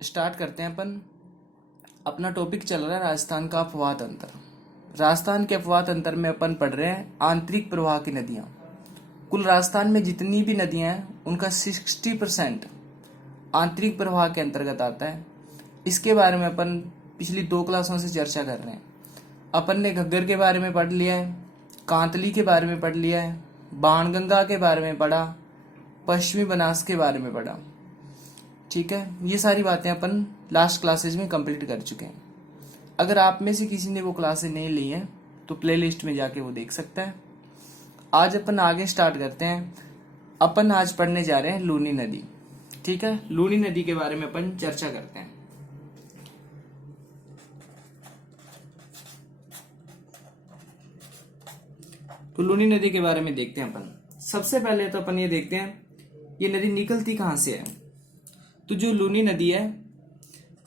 Start करते हैं अपन। अपना टॉपिक चल रहा है राजस्थान का अपवाह तंत्र। राजस्थान के अपवाह तंत्र में अपन पढ़ रहे हैं आंतरिक प्रवाह की नदियां। कुल राजस्थान में जितनी भी नदियां हैं उनका 60% आंतरिक प्रवाह के अंतर्गत आता है। इसके बारे में अपन पिछली 2 क्लासों से चर्चा कर रहे हैं। अपन ने घग्गर के बारे में पढ़ लिया है, कांतली के बारे में पढ़ लिया है, बाणगंगा के बारे में पढ़ा, पश्चिमी बनास के बारे में पढ़ा। ठीक है, ये सारी बातें अपन लास्ट क्लासेज में कंप्लीट कर चुके हैं। अगर आप में से किसी ने वो क्लासेज नहीं ली हैं तो प्लेलिस्ट में जाके वो देख सकता है। आज अपन आगे स्टार्ट करते हैं। अपन आज पढ़ने जा रहे हैं लूनी नदी। ठीक है, लूनी नदी के बारे में अपन चर्चा करते हैं। तो लूनी नदी के बारे में देखते हैं अपन। सबसे पहले तो अपन ये देखते हैं ये नदी निकलती कहां से है। तो जो लूनी नदी है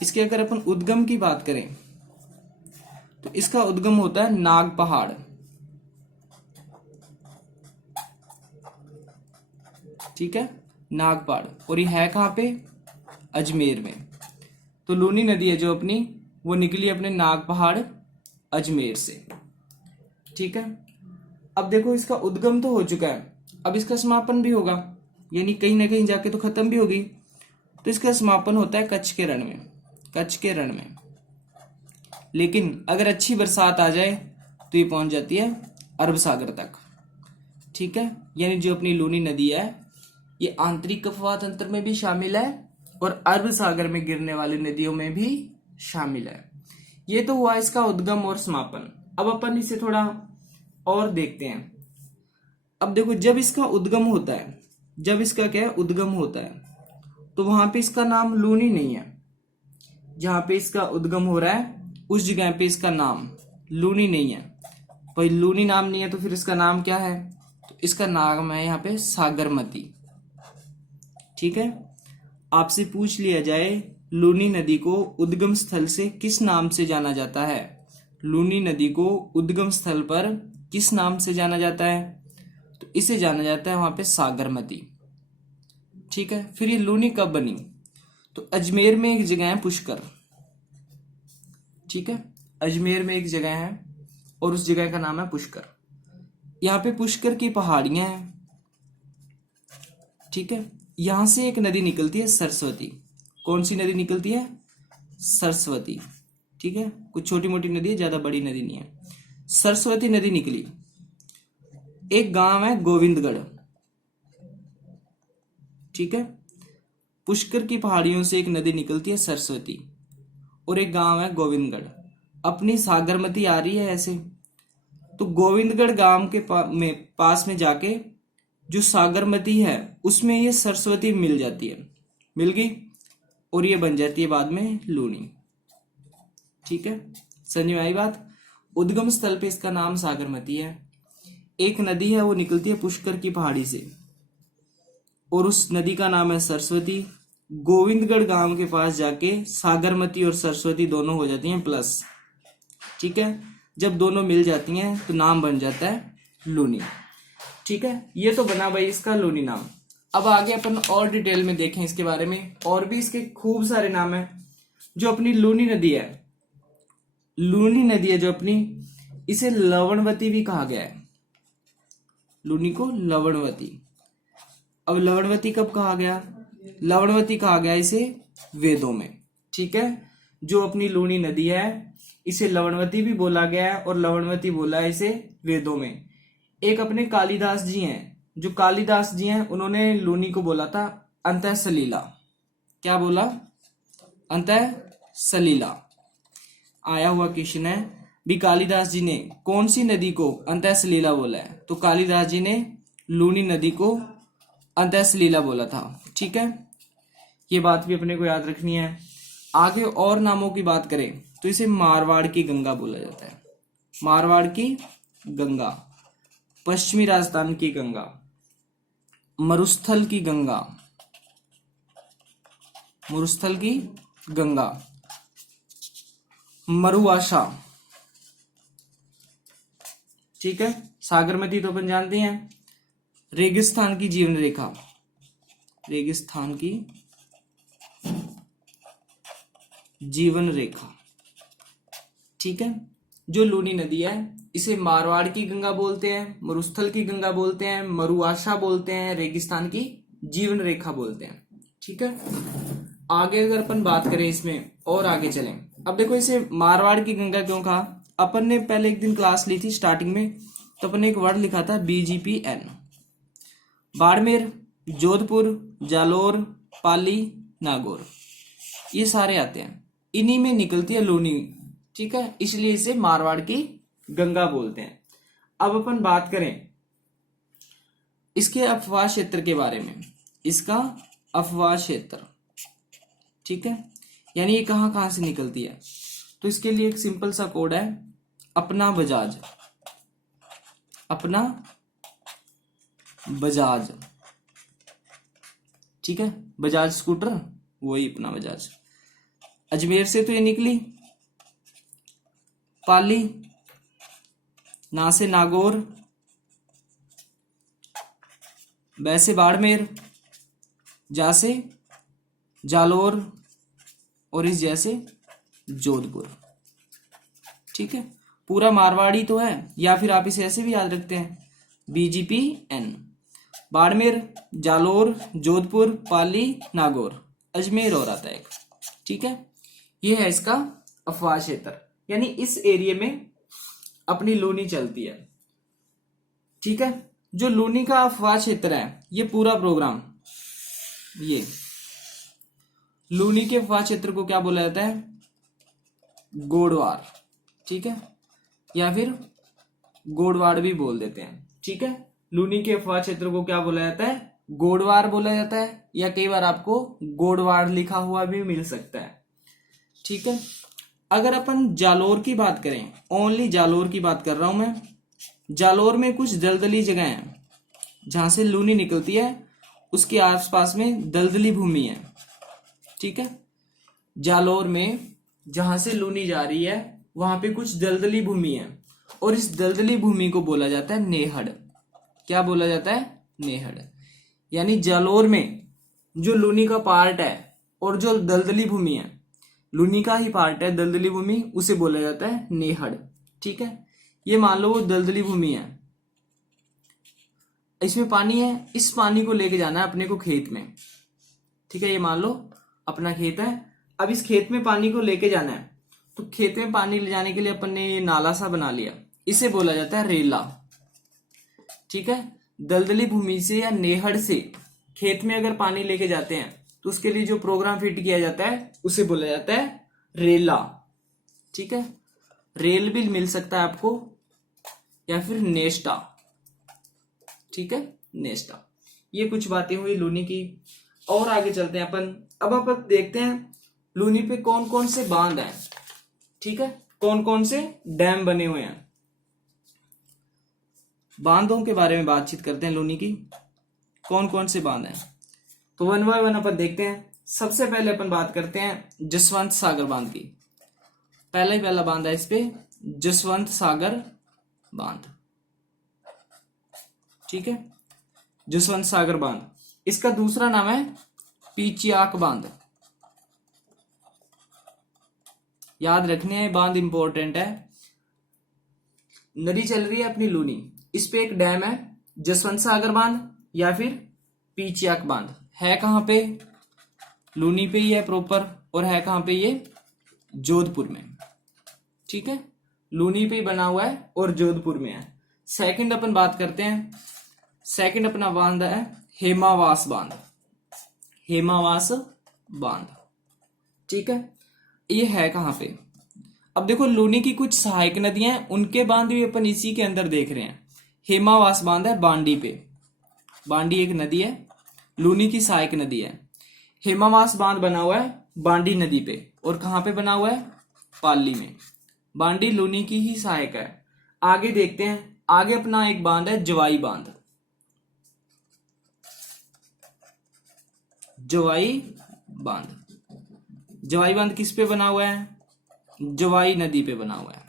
इसके अगर अपन उद्गम की बात करें तो इसका उद्गम होता है नाग पहाड़। ठीक है, नाग पहाड़। और ये है कहां पे? अजमेर में। तो लूनी नदी है जो अपनी वो निकली अपने नाग पहाड़ अजमेर से। ठीक है, अब देखो इसका उद्गम तो हो चुका है, अब इसका समापन भी होगा, यानी कहीं ना कहीं जाके तो खत्म भी होगी। तो इसका समापन होता है कच्छ के रण में। कच्छ के रण में लेकिन अगर अच्छी बरसात आ जाए तो ये पहुंच जाती है अरब सागर तक। ठीक है, यानी जो अपनी लूनी नदी है ये आंतरिक अपवाह तंत्र में भी शामिल है और अरब सागर में गिरने वाली नदियों में भी शामिल है। ये तो हुआ इसका उद्गम और समापन। अब अपन इसे थोड़ा और देखते हैं। अब देखो जब इसका उद्गम होता है, जब इसका क्या है उद्गम होता है, तो वहां पे इसका नाम लूनी नहीं है। जहां पे इसका उद्गम हो रहा है उस जगह पे इसका नाम लूनी नहीं है। भाई लूनी नाम नहीं है तो फिर इसका नाम क्या है? तो इसका नाम है यहाँ पे सागरमती। ठीक है, आपसे पूछ लिया जाए लूनी नदी को उद्गम स्थल से किस नाम से जाना जाता है, लूनी नदी को उद्गम स्थल पर किस नाम से जाना जाता है, तो इसे जाना जाता है वहां पे सागरमती। ठीक है, फिर ये लूनी कब बनी? तो अजमेर में एक जगह है पुष्कर। ठीक है, अजमेर में एक जगह है और उस जगह का नाम है पुष्कर। यहाँ पे पुष्कर की पहाड़ियां हैं। ठीक है, यहां से एक नदी निकलती है सरस्वती। कौन सी नदी निकलती है? सरस्वती। ठीक है, कुछ छोटी मोटी नदी है, ज्यादा बड़ी नदी नहीं है। सरस्वती नदी निकली। एक गांव है गोविंदगढ़। ठीक है, पुष्कर की पहाड़ियों से एक नदी निकलती है सरस्वती और एक गांव है गोविंदगढ़। अपनी सागरमती आ रही है ऐसे, तो गोविंदगढ़ गांव के पास में जाके जो सागरमती है उसमें ये सरस्वती मिल जाती है, मिल गई और ये बन जाती है बाद में लूनी। ठीक है, समझ में आई बात? उद्गम स्थल पे इसका नाम सागरमती है। एक नदी है वो निकलती है पुष्कर की पहाड़ी से और उस नदी का नाम है सरस्वती। गोविंदगढ़ गांव के पास जाके सागरमती और सरस्वती दोनों हो जाती हैं प्लस। ठीक है, जब दोनों मिल जाती हैं तो नाम बन जाता है लूनी। ठीक है, ये तो बना भाई इसका लूनी नाम। अब आगे अपन और डिटेल में देखें इसके बारे में। और भी इसके खूब सारे नाम हैं। जो अपनी लूनी नदी है, लूनी नदी है जो अपनी, इसे लवणवती भी कहा गया है। लूनी को लवणवती। अब लवणवती कब कहा गया? लवणवती कहा गया इसे वेदों में। ठीक है, जो अपनी लूनी नदी है इसे लवणवती भी बोला गया है और लवणवती बोला है इसे वेदों में। एक अपने कालिदास जी हैं, जो कालिदास जी हैं उन्होंने लूनी को बोला था अंतः सलीला। क्या बोला? अंतः सलीला। आया हुआ क्वेश्चन है भी कालिदास जी ने कौन सी नदी को अंतः सलीला बोला है? तो कालिदास जी ने लूनी नदी को अंतः सलीला बोला था। ठीक है, ये बात भी अपने को याद रखनी है। आगे और नामों की बात करें तो इसे मारवाड़ की गंगा बोला जाता है। मारवाड़ की गंगा, पश्चिमी राजस्थान की गंगा, मरुस्थल की गंगा, मरुस्थल की गंगा, मरुआशा। ठीक है, सागरमती तो अपन जानते हैं। रेगिस्तान की जीवन रेखा, रेगिस्तान की जीवन रेखा। ठीक है, जो लूनी नदी है इसे मारवाड़ की गंगा बोलते हैं, मरुस्थल की गंगा बोलते हैं, मरुआशा बोलते हैं, रेगिस्तान की जीवन रेखा बोलते हैं। ठीक है, आगे अगर अपन बात करें इसमें और आगे चलें, अब देखो इसे मारवाड़ की गंगा क्यों कहा। अपन ने पहले एक दिन क्लास ली थी स्टार्टिंग में, तो अपन ने एक वर्ड लिखा था BGPN। बाड़मेर, जोधपुर, जालोर, पाली, नागौर, ये सारे आते हैं, इन्हीं में निकलती है लूनी। ठीक है, इसलिए इसे मारवाड़ की गंगा बोलते हैं। अब अपन बात करें इसके अपवाह क्षेत्र के बारे में, इसका अपवाह क्षेत्र। ठीक है, यानी ये कहां कहां से निकलती है, तो इसके लिए एक सिंपल सा कोड है, अपना बजाज। अपना बजाज, ठीक है, बजाज स्कूटर, वही अपना बजाज। अजमेर से तो ये निकली, पाली, ना से नागौर, वैसे बाड़मेर, जा से जालोर, और इस जैसे जोधपुर। ठीक है, पूरा मारवाड़ी तो है, या फिर आप इसे ऐसे भी याद रखते हैं BGPN। बाड़मेर, जालोर, जोधपुर, पाली, नागौर, अजमेर और आता है एक। ठीक है, ये है इसका अपवाह क्षेत्र, यानी इस एरिया में अपनी लूनी चलती है। ठीक है, जो लूनी का अपवाह क्षेत्र है, ये पूरा प्रोग्राम, ये लूनी के अपवाह क्षेत्र को क्या बोला जाता है, गोडवार। ठीक है, या फिर गोडवाड़ भी बोल देते हैं। ठीक है, लूनी के अपवाह क्षेत्र को क्या बोला जाता है, गोडवार बोला जाता है, या कई बार आपको गोडवाड़ लिखा हुआ भी मिल सकता है। ठीक है, अगर अपन जालोर की बात करें, ओनली जालोर की बात कर रहा हूं मैं, जालोर में कुछ दलदली जगह हैं जहां से लूनी निकलती है, उसके आसपास में दलदली भूमि है। ठीक है, जालोर में जहां से लूनी जा रही है वहां पे कुछ दलदली भूमि है, और इस दलदली भूमि को बोला जाता है नेहड़। क्या बोला जाता है, नेहड़। यानी जालोर में जो लूनी का पार्ट है और जो दलदली भूमि है, लूनी का ही पार्ट है दलदली भूमि, उसे बोला जाता है नेहड़। ठीक है, ये मान लो वो दलदली भूमि है, इसमें पानी है, इस पानी को लेके जाना है अपने को खेत में। ठीक है, ये मान लो अपना खेत है, अब इस खेत में पानी को लेके जाना है, तो खेत में पानी ले जाने के लिए अपन ने ये नाला सा बना लिया, इसे बोला जाता है रेला। ठीक है, दलदली भूमि से या नेहड़ से खेत में अगर पानी लेके जाते हैं तो उसके लिए जो प्रोग्राम फिट किया जाता है उसे बोला जाता है रेला। ठीक है, रेल भी मिल सकता है आपको, या फिर नेस्टा। ठीक है, नेस्टा। ये कुछ बातें हुई लूनी की, और आगे चलते हैं अपन। अब अपन देखते हैं लूनी पे कौन कौन से बांध हैं। ठीक है, कौन कौन से डैम बने हुए हैं, बांधों के बारे में बातचीत करते हैं। लूनी की कौन कौन से बांध हैं, तो वन बाय वन अपन देखते हैं। सबसे पहले अपन बात करते हैं जसवंत सागर बांध की। पहला ही पहला बांध है इस पे, जसवंत सागर बांध। ठीक है, जसवंत सागर बांध। इसका दूसरा नाम है पीचियाक बांध। याद रखने हैं, बांध इंपॉर्टेंट है। नदी चल रही है अपनी लूनी, इस पे एक डैम है जसवंत सागर बांध या फिर पीचियाक बांध। है कहां पे, लूनी पे ही है प्रॉपर, और है कहां पे, ये जोधपुर में। ठीक है, लूनी पे ही बना हुआ है और जोधपुर में है। सेकंड अपन बात करते हैं, सेकंड अपना बांध है हेमावास बांध। हेमावास बांध। ठीक है, ये है कहां पे, अब देखो लूनी की कुछ सहायक नदियां हैं, उनके बांध भी अपन इसी के अंदर देख रहे हैं। हेमावास बांध है बांडी पे, बांडी एक नदी है, लूनी की सहायक नदी है। हेमावास बांध बना हुआ है बांडी नदी पे, और कहां पे बना हुआ है, पाली में। बांडी लूनी की ही सहायक है। आगे देखते हैं, आगे अपना एक बांध है जवाई बांध। जवाई बांध, जवाई बांध किस पे बना हुआ है, जवाई नदी पे बना हुआ है।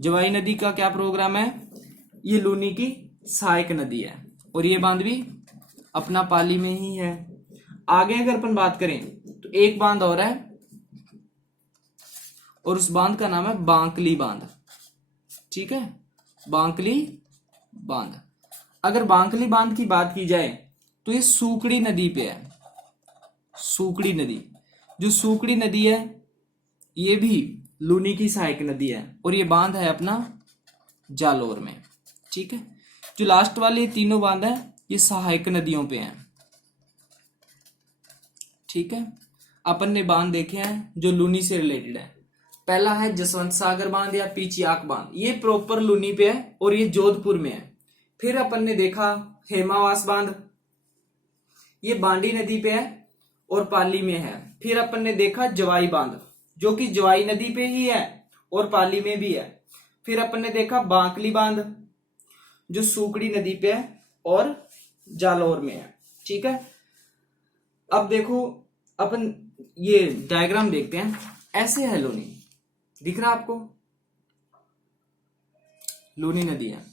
जवाई नदी का क्या प्रोग्राम है, ये लूनी की सहायक नदी है, और ये बांध भी अपना पाली में ही है। आगे अगर अपन बात करें तो एक बांध और है और उस बांध का नाम है बांकली बांध। ठीक है, बांकली बांध। अगर बांकली बांध की बात की जाए तो ये सूकड़ी नदी पे है। सूकड़ी नदी, जो सूकड़ी नदी है ये भी लूनी की सहायक नदी है और ये बांध है अपना जालोर में। ठीक है, जो लास्ट वाले ये तीनों बांध है ये सहायक नदियों पे हैं। ठीक है, अपन ने बांध देखे हैं जो लूनी से रिलेटेड है। पहला है जसवंत सागर बांध या पीचियाक बांध, ये प्रॉपर लूनी पे है और ये जोधपुर में है। फिर अपन ने देखा हेमावास बांध, ये बांडी नदी पे है और पाली में है। फिर अपन ने देखा जवाई बांध जो कि जवाई नदी पे ही है और पाली में भी है। फिर अपन ने देखा बांकली बांध जो सूकड़ी नदी पे है और जालौर में है। ठीक है, अब देखो अपन ये डायग्राम देखते हैं। ऐसे है लूनी, दिख रहा आपको? लूनी नदी है,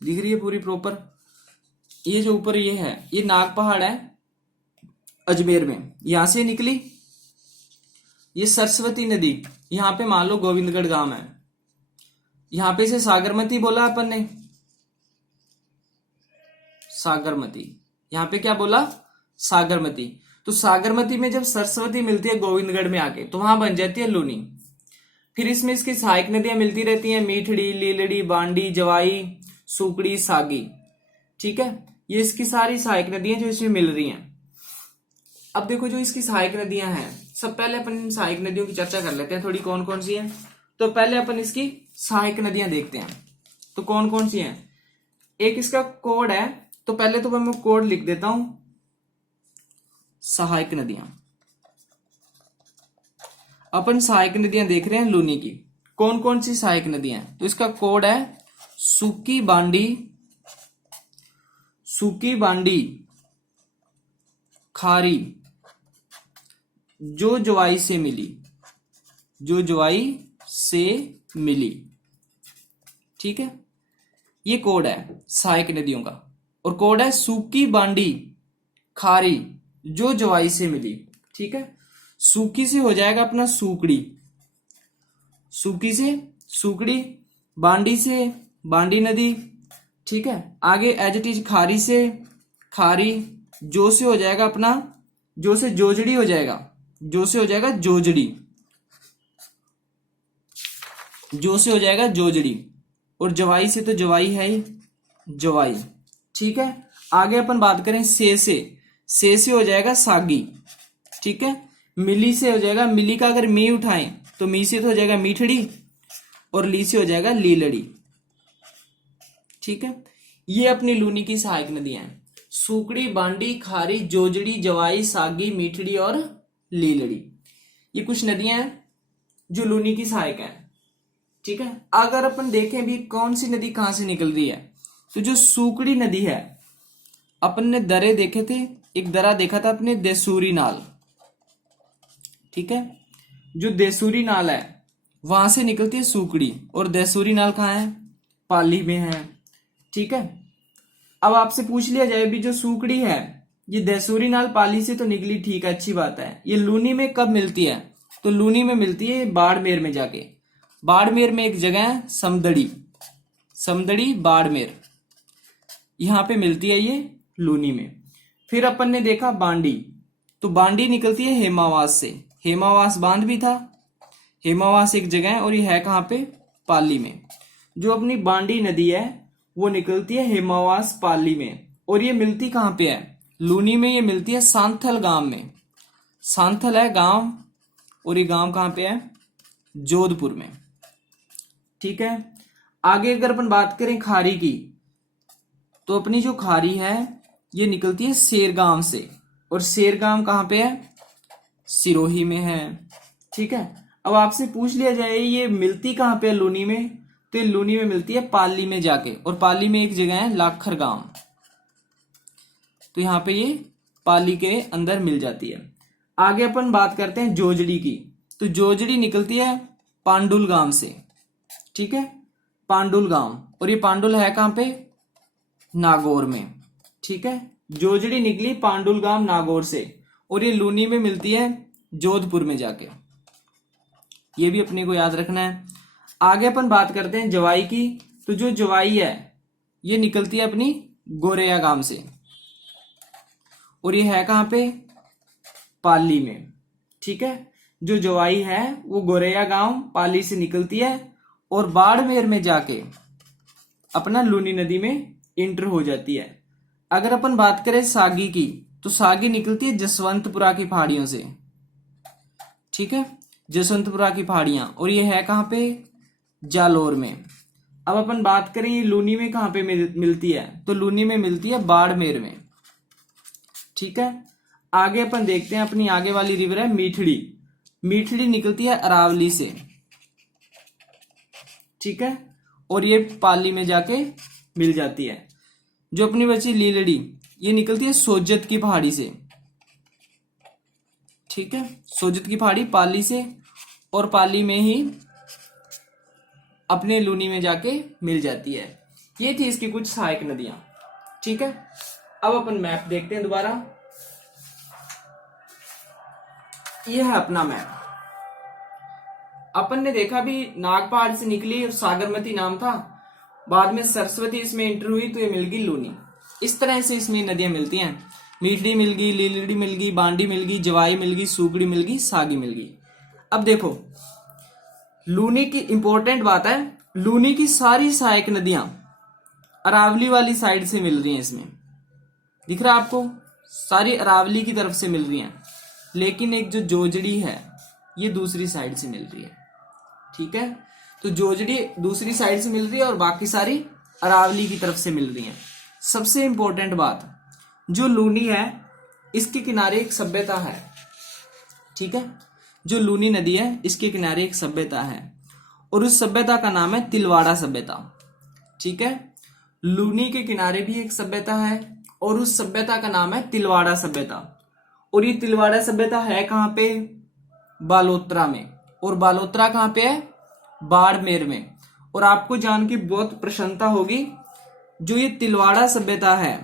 दिख रही है पूरी प्रॉपर। ये जो ऊपर ये है ये नाग पहाड़ है अजमेर में, यहां से निकली। ये सरस्वती नदी, यहां पे मान लो गोविंदगढ़ गांव है, यहां पे से सागरमती बोला अपन ने, सागरमती। यहां पे क्या बोला? सागरमती। तो सागरमती में जब सरस्वती मिलती है गोविंदगढ़ में आके तो वहां बन जाती है लूनी। फिर इसमें इसकी सहायक नदियां मिलती रहती हैं, मीठड़ी, लीलड़ी, बांडी, जवाई, सुकड़ी, सागी। ठीक है, ये इसकी सारी सहायक नदियां जो इसमें मिल रही हैं। अब देखो जो इसकी सहायक नदियां हैं, सब पहले अपन इन सहायक नदियों की चर्चा कर लेते हैं थोड़ी, कौन कौन सी हैं। तो पहले अपन इसकी सहायक नदियां देखते हैं, तो कौन कौन सी हैं। एक इसका कोड है, तो पहले तो मैं कोड लिख देता हूं। सहायक नदियां, अपन सहायक नदियां देख रहे हैं लूनी की। कौन कौन सी सहायक नदियां हैं? तो इसका कोड है सूकी बांडी, सूकी बांडी, खारी, जो जवाई से मिली, जो जवाई से मिली। ठीक है, ये कोड है सहायक नदियों का। और कोड है सूकी बांडी खारी जो जवाई से मिली। ठीक है, सूकी से हो जाएगा अपना सूकड़ी, सूकी से सूकड़ी, बांडी से बांडी नदी। ठीक है, आगे एज इट इज खारी से खारी, जो से हो जाएगा अपना, जो से जोजड़ी हो जाएगा, जो से हो जाएगा जोजड़ी, जो से हो जाएगा जोजड़ी। और जवाई से तो जवाई है ही, जवाई। ठीक है, आगे अपन बात करें से हो जाएगा सागी। ठीक है, मिली से हो जाएगा, मिली का अगर मी उठाएं तो मी से तो हो जाएगा मीठड़ी और ली से हो जाएगा लीलड़ी। ठीक है, ये अपनी लूनी की सहायक नदियां हैं, सूकड़ी, बांडी, खारी, जोजड़ी, जवाई, सागी, मीठड़ी और लीलड़ी। ये कुछ नदियां हैं जो लूनी की सहायक है। ठीक है, अगर अपन देखें भी कौन सी नदी कहां से निकल रही है, तो जो सूकड़ी नदी है, अपन ने दरे देखे थे, एक दरा देखा था अपने देसूरी नाल। ठीक है, जो देसूरी नाल है वहां से निकलती है सूकड़ी, और देसूरी नाल कहाँ है? पाली में है। ठीक है, अब आपसे पूछ लिया जाए भी जो सूकड़ी है ये देसूरी नाल पाली से तो निकली, ठीक है, अच्छी बात है। ये लूनी में कब मिलती है? तो लूनी में मिलती है बाड़मेर में जाके। बाड़मेर में एक जगह है समदड़ी, समदड़ी बाड़मेर, यहां पे मिलती है ये लूनी में। फिर अपन ने देखा बांडी, तो बांडी निकलती है हेमावास से, हेमावास बांध भी था, हेमावास एक जगह है और ये है कहां पे? पाली में। जो अपनी बांडी नदी है वो निकलती है हेमावास पाली में, और ये मिलती कहां पे है? लूनी में। ये मिलती है सांथल गांव में, सांथल है गांव, और ये गांव कहां पे है? जोधपुर में। ठीक है, आगे अगर अपन बात करें खारी की, तो अपनी जो खारी है ये निकलती है सेरगांव से, और सेरगांव कहां पे है? सिरोही में है। ठीक है, अब आपसे पूछ लिया जाए ये मिलती कहां पे है लूनी में, तो लूनी में मिलती है पाली में जाके, और पाली में एक जगह है लाखर गांव, तो यहां पे ये पाली के अंदर मिल जाती है। आगे अपन बात करते हैं जोजड़ी की, तो जोजड़ी निकलती है पांडुल गांव से। ठीक है, पांडुल गांव, और ये पांडुल है कहां पे? नागौर में। ठीक है, जोजड़ी निकली पांडुल गांव नागौर से, और ये लूनी में मिलती है जोधपुर में जाके। ये भी अपने को याद रखना है। आगे अपन बात करते हैं जवाई की। तो जो जवाई है ये निकलती है अपनी गोरेया गांव से, और ये है कहां पे, पाली में। ठीक है, जो जवाई है वो गोरेया गांव पाली से निकलती है और बाड़मेर में जाके अपना लूनी नदी में इंटर हो जाती है। अगर अपन बात करें सागी की, तो सागी निकलती है जसवंतपुरा की पहाड़ियों से। ठीक है, जसवंतपुरा की पहाड़ियां, और ये है कहां पे, जालोर में। अब अपन बात करें ये लूनी में कहां पे मिलती है, तो लूनी में मिलती है बाड़मेर में। ठीक है, आगे अपन देखते हैं अपनी आगे वाली रिवर है मीठड़ी। मीठड़ी निकलती है अरावली से। ठीक है, और ये पाली में जाके मिल जाती है। जो अपनी बची लीलड़ी, ये निकलती है सोजत की पहाड़ी से। ठीक है, सोजत की पहाड़ी पाली से, और पाली में ही अपने लूनी में जाके मिल जाती है। ये थी इसकी कुछ सहायक नदियां। ठीक है, अब अपन मैप देखते हैं दोबारा। यह है अपना मैप। अपन ने देखा भी नागपहाड़ से निकली और सागरमती नाम था, बाद में सरस्वती इसमें एंटर हुई तो ये मिल गई लूनी। इस तरह से इसमें नदियां मिलती हैं। मीठड़ी मिल गई, लीलड़ी मिल गई, बांडी मिल गई, जवाई मिल गई, सुगड़ी मिल गई, सागी मिल गई। अब देखो लूनी की इंपॉर्टेंट बात है, लूनी की सारी सहायक नदियां अरावली वाली साइड से मिल रही हैं। इसमें दिख रहा है आपको, सारी अरावली की तरफ से मिल रही हैं, लेकिन एक जो जोजड़ी है ये दूसरी साइड से मिल रही है। ठीक है, तो जोजड़ी दूसरी साइड से मिल रही है और बाकी सारी अरावली की तरफ से मिल रही हैं। सबसे इंपॉर्टेंट बात, जो लूनी है इसके किनारे एक सभ्यता है। ठीक है, जो लूनी नदी है इसके किनारे एक सभ्यता है, और उस सभ्यता का नाम है तिलवाड़ा सभ्यता। ठीक है, लूनी के किनारे भी एक सभ्यता है और उस सभ्यता का नाम है तिलवाड़ा सभ्यता। और ये तिलवाड़ा सभ्यता है कहां पे, बालोतरा में। और बालोतरा कहां पे है, बाड़मेर में। और आपको जान की बहुत प्रसन्नता होगी, जो ये तिलवाड़ा सभ्यता है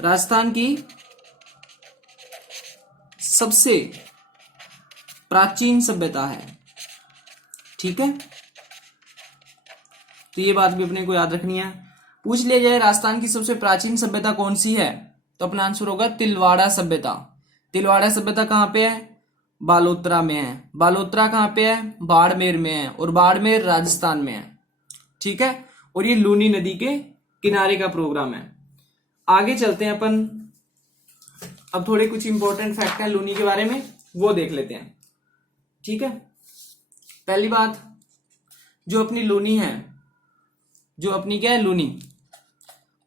राजस्थान की सबसे प्राचीन सभ्यता है। ठीक है, तो ये बात भी अपने को याद रखनी है। पूछ लिया जाए राजस्थान की सबसे प्राचीन सभ्यता कौन सी है, तो अपना आंसर होगा तिलवाड़ा सभ्यता। तिलवाड़ा सभ्यता कहां पे है, बालोतरा में है। बालोतरा कहां पे है, बाड़मेर में है, और बाड़मेर राजस्थान में है। ठीक है, और ये लूनी नदी के किनारे का प्रोग्राम है। आगे चलते हैं अपन, अब थोड़े कुछ इंपॉर्टेंट फैक्ट हैं लूनी के बारे में, वो देख लेते हैं। ठीक है, पहली बात, जो अपनी लूनी है, जो अपनी क्या है लूनी,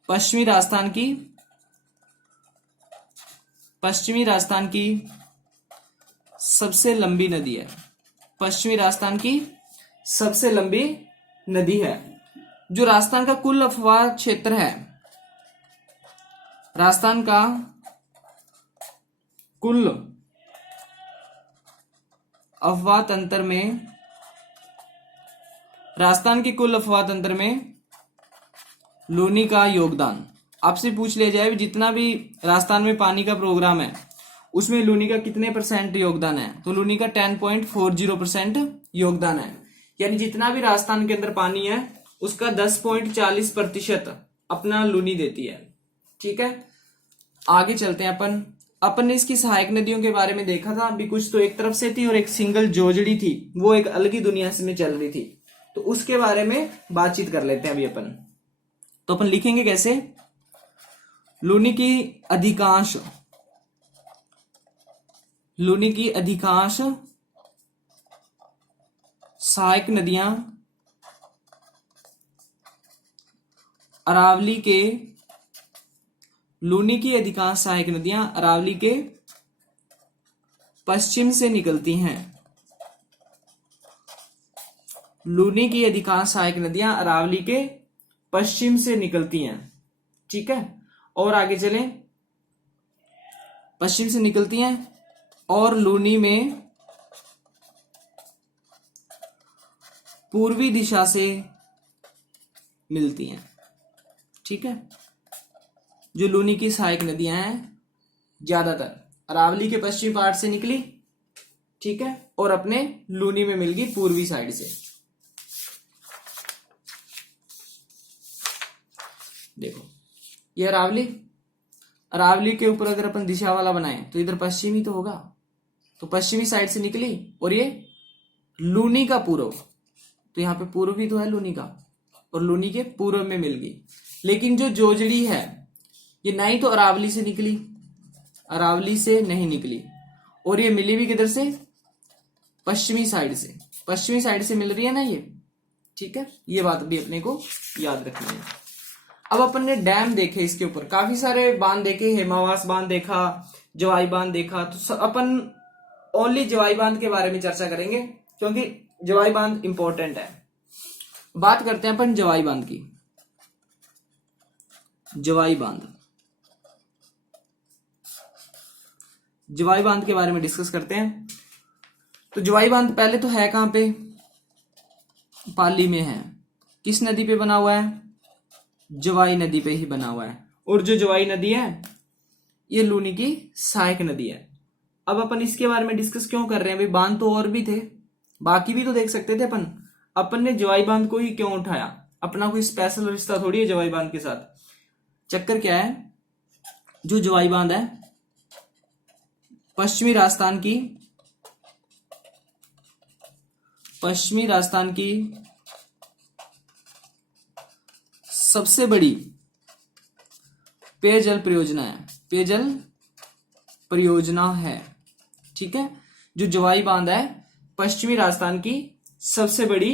पश्चिमी राजस्थान की सबसे लंबी नदी है। पश्चिमी राजस्थान की सबसे लंबी नदी है। जो राजस्थान का कुल अफवाह क्षेत्र है, राजस्थान का कुल अफवाह तंत्र में, राजस्थान के कुल अफवाह तंत्र में लूनी का योगदान, आपसे पूछ लिया जाए जितना भी राजस्थान में पानी का प्रोग्राम है उसमें लूनी का कितने % योगदान है, तो लूनी का 10.40% योगदान है। यानी जितना भी राजस्थान के अंदर पानी है उसका 10.40% अपना लूनी देती है। ठीक है, आगे चलते हैं अपन ने इसकी सहायक नदियों के बारे में देखा था अभी कुछ, तो एक तरफ से थी और एक सिंगल जोजड़ी थी, वो एक अलग ही दुनिया से में चल रही थी, तो उसके बारे में बातचीत कर लेते हैं अभी अपन। तो अपन लिखेंगे कैसे, लूनी की अधिकांश सहायक नदियां अरावली के, लूनी की अधिकांश सहायक नदियां अरावली के पश्चिम से निकलती हैं। लूनी की अधिकांश सहायक नदियां अरावली के पश्चिम से निकलती हैं। ठीक है, और आगे चलें, पश्चिम से निकलती हैं और लूनी में पूर्वी दिशा से मिलती हैं। ठीक है, जो लूनी की सहायक नदियां हैं ज्यादातर अरावली के पश्चिमी पार्ट से निकली ठीक है, और अपने लूनी में मिल गई पूर्वी साइड से। देखो ये अरावली, अरावली के ऊपर अगर अपन दिशा वाला बनाए तो इधर पश्चिमी तो होगा, तो पश्चिमी साइड से निकली और ये लूनी का पूर्व, तो यहाँ पे पूर्व भी तो है लूनी का, और लूनी के पूर्व में मिल गई। लेकिन जो जोजड़ी है ये नहीं तो अरावली से निकली, अरावली से नहीं निकली, और ये मिली भी किधर से, पश्चिमी साइड से, पश्चिमी साइड से मिल रही है ना ये, ठीक है, ये बात भी अपने को याद रखनी है। अब अपन ने डैम देखे इसके ऊपर, काफी सारे बांध देखे, हेमावास बांध देखा, जवाई बांध देखा, तो अपन ओनली जवाई बांध के बारे में चर्चा करेंगे क्योंकि जवाई बांध इंपॉर्टेंट है। बात करते हैं अपन जवाई बांध की। जवाई बांध, जवाई बांध के बारे में डिस्कस करते हैं। तो जवाई बांध पहले तो है कहां पे, पाली में है। किस नदी पे बना हुआ है, जवाई नदी पे ही बना हुआ है, और जो जवाई नदी है ये लूनी की सहायक नदी है। अब अपन इसके बारे में डिस्कस क्यों कर रहे हैं भाई, बांध तो और भी थे, बाकी भी तो देख सकते थे अपन ने जवाई बांध को ही क्यों उठाया, अपना कोई स्पेशल रिश्ता थोड़ी है जवाई बांध के साथ। चक्कर क्या है, जो जवाई बांध है पश्चिमी राजस्थान की सबसे बड़ी पेयजल परियोजना है, ठीक है। जो जवाई बांध है पश्चिमी राजस्थान की सबसे बड़ी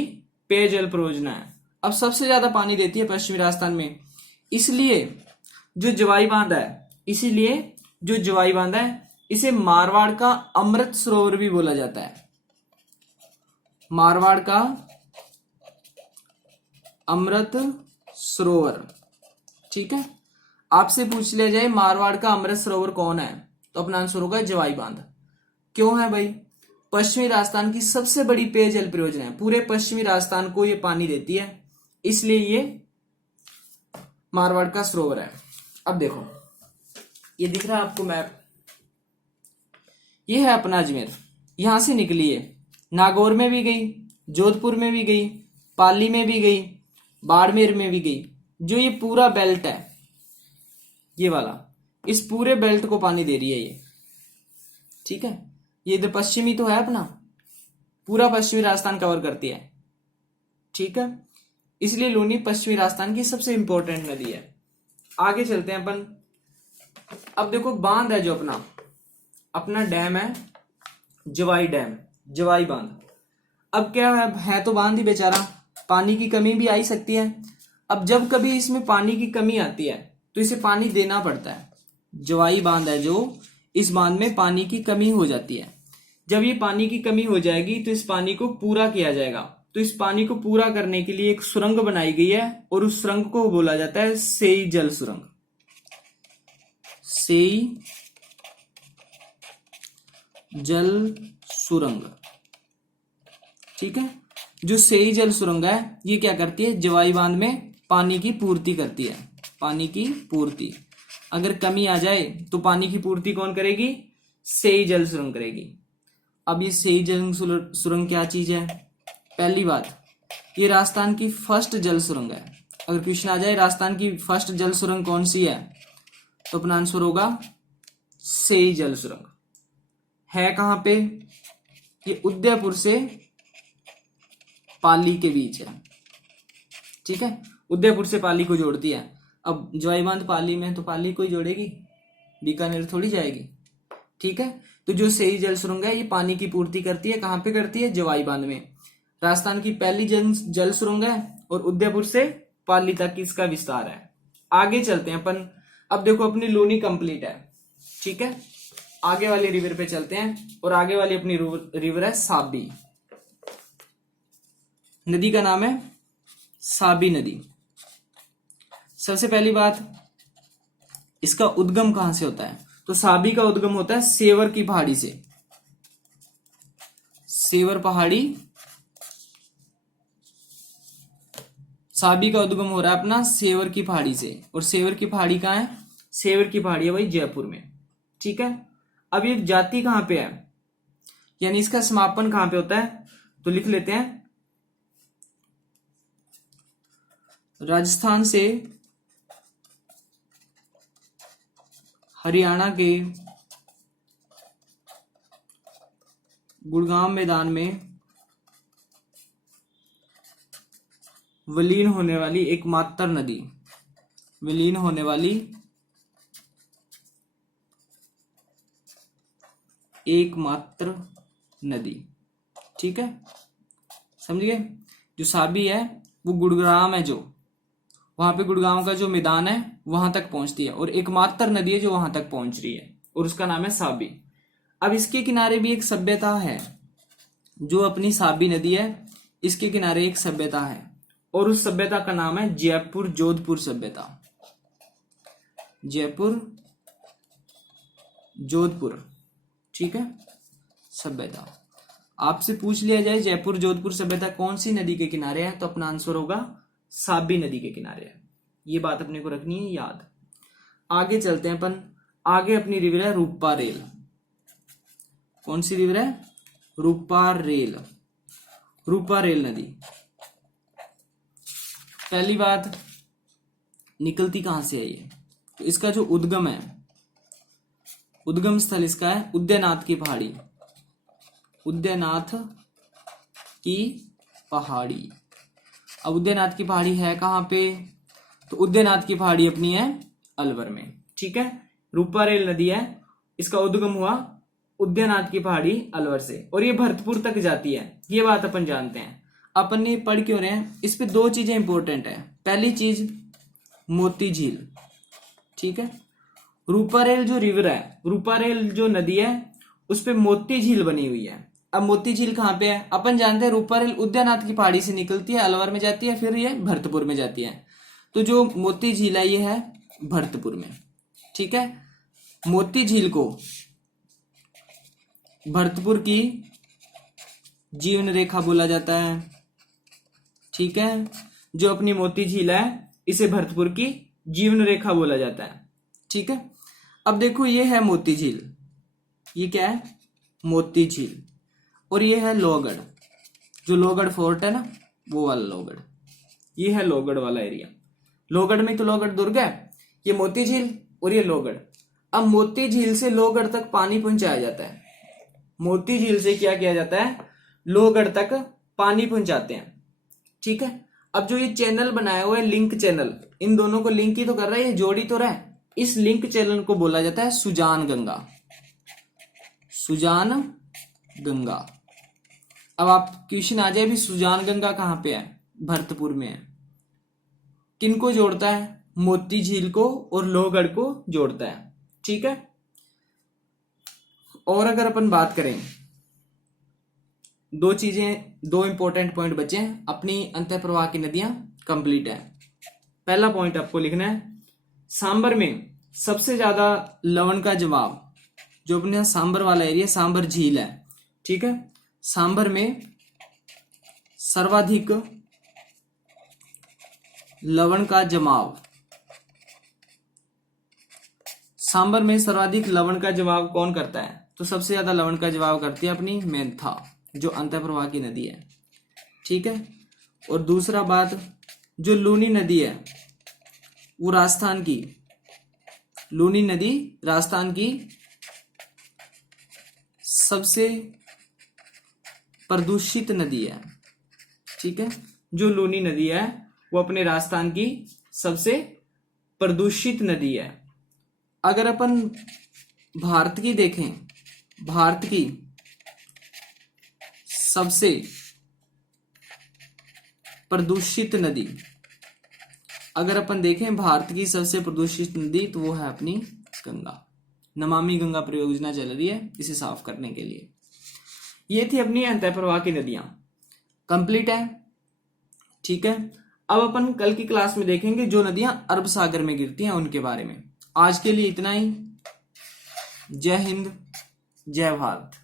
पेयजल परियोजना है। अब सबसे ज्यादा पानी देती है पश्चिमी राजस्थान में, इसीलिए जो जवाई बांध है इसे मारवाड़ का अमृत सरोवर भी बोला जाता है। मारवाड़ का अमृत सरोवर, ठीक है। आपसे पूछ लिया जाए मारवाड़ का अमृत सरोवर कौन है, तो अपना आंसर होगा जवाई बांध। क्यों है भाई, पश्चिमी राजस्थान की सबसे बड़ी पेयजल परियोजना है, पूरे पश्चिमी राजस्थान को ये पानी देती है, इसलिए ये मारवाड़ का सरोवर है। अब देखो ये दिख रहा है आपको मैप, ये है अपना अजमेर, यहां से निकली है, नागौर में भी गई, जोधपुर में भी गई, पाली में भी गई, बाड़मेर में भी गई। जो ये पूरा बेल्ट है ये वाला, इस पूरे बेल्ट को पानी दे रही है ये, ठीक है। ये इधर पश्चिमी तो है अपना, पूरा पश्चिमी राजस्थान कवर करती है, ठीक है। इसलिए लूनी पश्चिमी राजस्थान की सबसे इंपॉर्टेंट नदी है। आगे चलते हैं अपन। अब देखो बांध है जो अपना डैम है जवाई डैम, जवाई बांध। अब क्या है तो बांध ही बेचारा, पानी की कमी भी आ ही सकती है। अब जब कभी इसमें पानी की कमी आती है तो इसे पानी देना पड़ता है। जवाई बांध है जो, इस बांध में पानी की कमी हो जाती है। जब ये पानी की कमी हो जाएगी तो इस पानी को पूरा किया जाएगा। तो इस पानी को पूरा करने के लिए एक सुरंग बनाई गई है और उस सुरंग को बोला जाता है सेई जल सुरंग। सेई जल सुरंग, ठीक है। जो सेई जल सुरंग है ये क्या करती है, जवाई बांध में पानी की पूर्ति करती है। पानी की पूर्ति, अगर कमी आ जाए तो पानी की पूर्ति कौन करेगी, सेई जल सुरंग करेगी। अब ये सेई जल सुरंग क्या चीज है, पहली बात ये राजस्थान की फर्स्ट जल सुरंग है। अगर क्वेश्चन आ जाए राजस्थान की फर्स्ट जल सुरंग कौन सी है, तो अपना आंसर होगा सेई जल सुरंग। है कहां पे, ये उदयपुर से पाली के बीच है, ठीक है। उदयपुर से पाली को जोड़ती है। अब जवाई बांध पाली में, तो पाली को ही जोड़ेगी, बीकानेर थोड़ी जाएगी, ठीक है। तो जो सेई जल सुरंग है ये पानी की पूर्ति करती है, कहां पे करती है, जवाई बांध में। राजस्थान की पहली जल सुरंग है और उदयपुर से पाली तक इसका विस्तार है। आगे चलते हैं अपन। अब देखो अपनी लूनी कंप्लीट है, ठीक है। आगे वाली रिवर पे चलते हैं, और आगे वाली अपनी रिवर है साबी। नदी का नाम है साबी नदी। सबसे पहली बात, इसका उद्गम कहां से होता है, तो साबी का उद्गम होता है सेवर की पहाड़ी से। सेवर पहाड़ी, साबी का उद्गम हो रहा है अपना सेवर की पहाड़ी से। और सेवर की पहाड़ी कहां है, सेवर की पहाड़ी है भाई जयपुर में, ठीक है। अब ये जाती कहां पे है, यानी इसका समापन कहां पे होता है, तो लिख लेते हैं राजस्थान से हरियाणा के गुड़गांव मैदान में विलीन होने वाली एकमात्र नदी, विलीन होने वाली एकमात्र नदी। ठीक है, समझ गए। जो साबी है वो गुड़गांव है, जो वहां पे गुड़गांव का जो मैदान है वहां तक पहुंचती है, और एकमात्र नदी है जो वहां तक पहुंच रही है, और उसका नाम है साबी। अब इसके किनारे भी एक सभ्यता है, जो अपनी साबी नदी है इसके किनारे एक सभ्यता है, और उस सभ्यता का नाम है जयपुर जोधपुर सभ्यता। जयपुर जोधपुर, ठीक है, सभ्यता। आपसे पूछ लिया जाए जयपुर जोधपुर सभ्यता कौन सी नदी के किनारे है, तो अपना आंसर होगा साबी नदी के किनारे है। ये बात अपने को रखनी है याद। आगे चलते हैं अपन। आगे अपनी रिवर है रूपा रेल। कौन सी रिवर है, रूपा रेल। रूपा रेल नदी पहली बात निकलती कहां से है ये, तो इसका जो उद्गम है, उद्गम स्थल इसका है उदयनाथ की पहाड़ी। उदयनाथ की पहाड़ी। अब उदयनाथ की पहाड़ी है कहां पे, तो उदयनाथ की पहाड़ी अपनी है अलवर में। ठीक है, रूपा रेल नदी है, इसका उद्गम हुआ उदयनाथ की पहाड़ी अलवर से, और ये भरतपुर तक जाती है। ये बात अपन जानते हैं। अपन ने पढ़ क्यों रहे हैं, इस पे दो चीजें इंपॉर्टेंट है। पहली चीज मोती झील। ठीक है, रूपा रेल जो रिवर है, रूपा रेल जो नदी है उस पे मोती झील बनी हुई है। अब मोती झील कहां पे है, अपन जानते हैं रूपा रेल उदयनाथ की पहाड़ी से निकलती है, अलवर में जाती है, फिर ये भरतपुर में जाती है। तो जो मोती झील है ये है भरतपुर में। ठीक है, मोती झील को भरतपुर की जीवन रेखा बोला जाता है। ठीक है, जो अपनी मोती झील है इसे भरतपुर की जीवन रेखा बोला जाता है। ठीक है, अब देखो ये है मोती झील, ये क्या है मोती झील, और ये है लोहगढ़। जो लोहगढ़ फोर्ट है ना, वो वाला लोहगढ़, ये है लोहगढ़ वाला एरिया। लोहगढ़ में तो लोहगढ़ दुर्ग है, ये मोती झील और ये लोहगढ़। अब मोती झील से लोहगढ़ तक पानी पहुंचाया जाता है। मोती झील से क्या किया जाता है, लोहगढ़ तक पानी पहुंचाते हैं। ठीक है, अब जो ये चैनल बनाया हुआ है लिंक चैनल, इन दोनों को लिंक ही तो कर रहा है, ये जोड़ी तो रहा है। इस लिंक चैनल को बोला जाता है सुजान गंगा। सुजान गंगा। अब आप क्वेश्चन आ जाए भी सुजान गंगा कहां पे है, भरतपुर में है। किनको जोड़ता है, मोती झील को और लोहगढ़ को जोड़ता है। ठीक है, और अगर अपन बात करें, दो चीजें, दो इंपॉर्टेंट पॉइंट बचे हैं। अपनी अंतःप्रवाह की नदियां कंप्लीट है। पहला पॉइंट आपको लिखना है, सांबर में सबसे ज्यादा लवण का जवाब, जो अपने सांबर वाला एरिया, सांबर झील है। ठीक है, सांबर में सर्वाधिक लवण का जमाव, सांबर में सर्वाधिक लवण का जवाब कौन करता है, तो सबसे ज्यादा लवण का जवाब करती है अपनी मेंथा, जो अंतःप्रवाह की नदी है। ठीक है, और दूसरा बात, जो लूनी नदी है वो राजस्थान की, लूनी नदी राजस्थान की सबसे प्रदूषित नदी है। ठीक है, जो लूनी नदी है वो अपने राजस्थान की सबसे प्रदूषित नदी है। अगर अपन भारत की देखें, भारत की सबसे प्रदूषित नदी, अगर अपन देखें भारत की सबसे प्रदूषित नदी, तो वो है अपनी गंगा। नमामि गंगा परियोजना चल रही है इसे साफ करने के लिए। ये थी अपनी अंतःप्रवाह की नदियां, कंप्लीट है। ठीक है, अब अपन कल की क्लास में देखेंगे जो नदियां अरब सागर में गिरती हैं उनके बारे में। आज के लिए इतना ही। जय हिंद, जय भारत।